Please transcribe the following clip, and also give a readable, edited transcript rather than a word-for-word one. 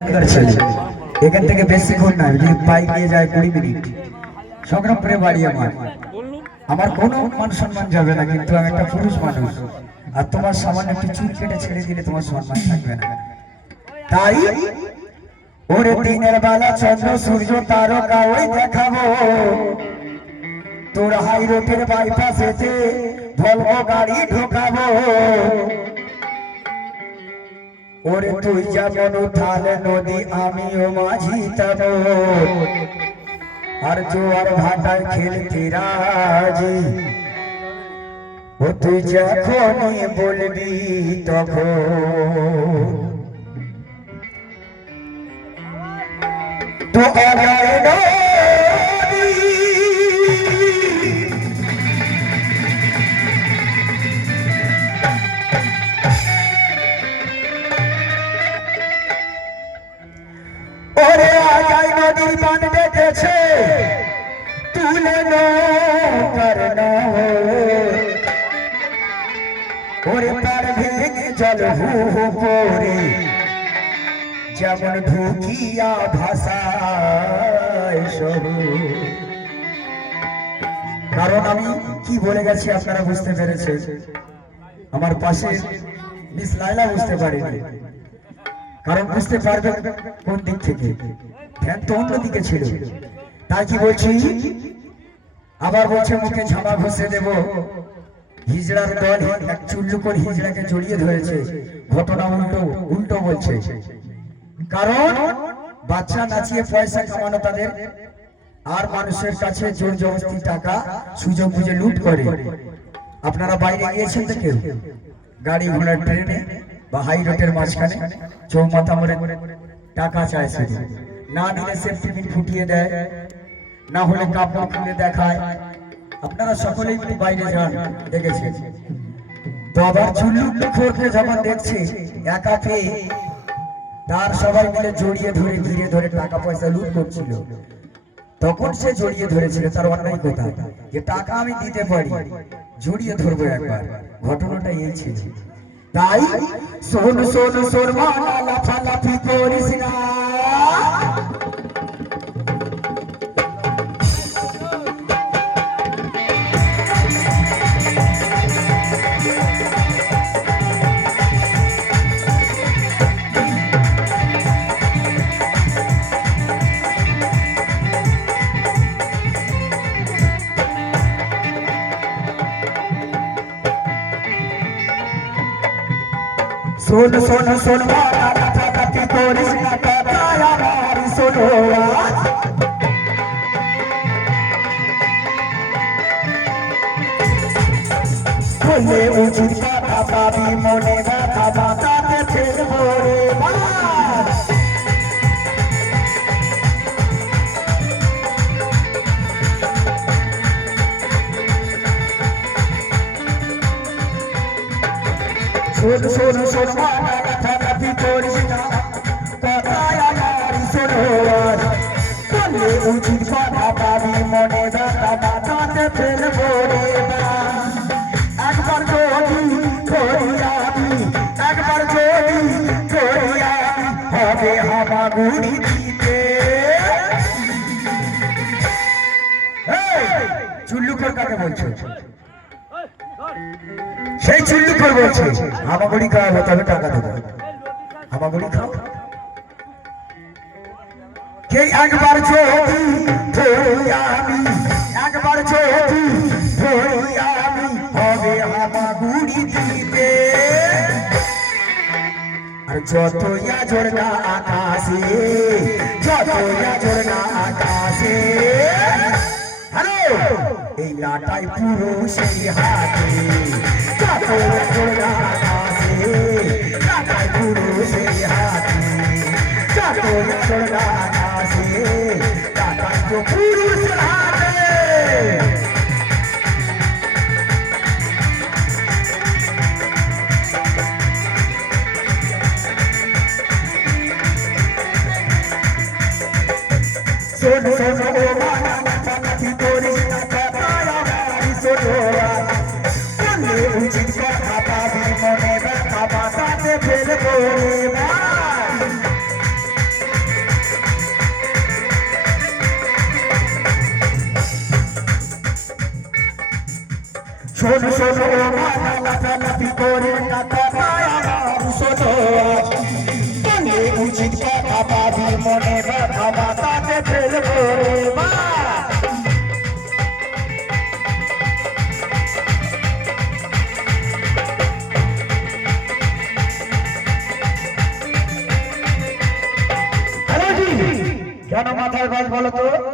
এখান থেকে বেশিক্ষণ না, বাইক নিয়ে যায় 20 মিনিট। সংগ্রামপুরে বাড়ি আমার। আমার কোনো মান সম্মান যাবে না, কিন্তু আমি একটা পুরুষ মানুষ, আর তোমার সামান্য একটু চুল কেটে ছেড়ে দিলে তোমার সম্মান থাকবে না। তাই ওরে দিনের বেলা চন্দ্র সূর্য তারকা ওই দেখাবো, তোর হাই রোডের বাইপাসেতে ভলভো গাড়ি ঢোকাবো। ওরে তুই যেমন উঠাল নদী, আমিও মাঝি তেমন, আর জোয়ার ভাটায় খেলতে রাজি। ও তুই যখনই বলবি তখন তো আগায় নদী। ওরে আগায় নদীর বান ডেকেছে, তুলে নৌকার নয়। ওরে তার ভেঙে জল হু হু করে, যেমন ঢুকিয়া ভাষায় সরু। কারণ আমি কি বলে গেছি আপনারা বুঝতে পেরেছেন। আমার পাশে মিস লাইলা বুঝতে পারেনি, কারণ বুঝতে পারবে কোন দিক থেকে, ধ্যান তো অন্য দিকে ছিল। তাই কি বলছি, আবার বলছে মুখে ঝামা ঘষে দেব। হিজড়ার দল এক চুল্লুকর হিজড়াকে জড়িয়ে ধরেছে, ঘটনা উল্টো উল্টো বলছে। কারণ বাচ্চা নাচিয়ে পয়সা কামানো তাদের, আর মানুষের কাছে জোর জবরদস্তি টাকা সুযোগ বুঝে লুট করে। আপনারা বাইরে গিয়েছেন তো কেউ, গাড়ি ঘোড়ার ট্রেনে বা হাই রোডের মাঝখানে চৌমাথা মোড়ে টাকা চাইছে, না দিলে সেফটি পিন ফুটিয়ে দেয়, না হলে কাপড় খুলে দেখায়। আপনারা সকলেই বাইরে যান, দেখেছেন তো। আবার চুল্লুখোরকে যখন দেখছে একা পেয়ে, তার সবাই মিলে জড়িয়ে ধরে ধীরে ধরে টাকা পয়সা লুট করছিল, তখন সে জড়িয়ে ধরেছিল। তার অন্যায় কথা যে টাকা আমি দিতে পারি, জড়িয়ে ধরবো একবার। ঘটনাটা এই ছিল। তাই শোন শোন শোন মালা লাফালাফি করিস না, শোন শোন শোন মালা লাফালাফি করিস না, কথায় আমার শোনো আজ। বললে উচিত কথা পাবি, মনে ব্যথা বাতাতে ফেলবো রে বাস। শোন শোন শোন মালা লাফালাফি করিস না, কথায় আমার শোনো আজ। বললে উচিত কথা পাবি, মনে ব্যথা বাতাতে ফেলবো রে বাস। একবার যদি করি আমি, একবার যদি করি আমি, হবে হামাগুড়ি দিতে। চুল্লুখোর কাকে বলছো? সেই চুল্লুখোর বলছে হামাগুড়ি খাওয়াবো, তবে টাকা দেবো। হামাগুড়ি খাও কে? একবার যদি ধরি আমি, একবার যদি ধরি আমি, হবে হামাগুড়ি দিতে। আর যতই আজর না আকাশে, যতই আজর না আকাশে, হ্যালো এই লাটাই পুরুষের হাতে। যতই আজর না আকাশে, লাটাই পুরুষের হাতে। যতই আজর না আকাশে, লাটাই তো পুরুষের হাতে। শোন শোন ও মালা লাফালাফি করিস না, কথায় আমার শোনো আজ। বললে উচিত কথা পাবি, মনে ব্যথা বাতাতে ফেলবো রে বাস। শোনো শোনো মাথা লাফালাফি করে কথা আমার শোনো বলে উচিত কথা পাবি মনে ব্যথা বাতাতে ফেলবো মা কেন মাথায় বাজ বলো তো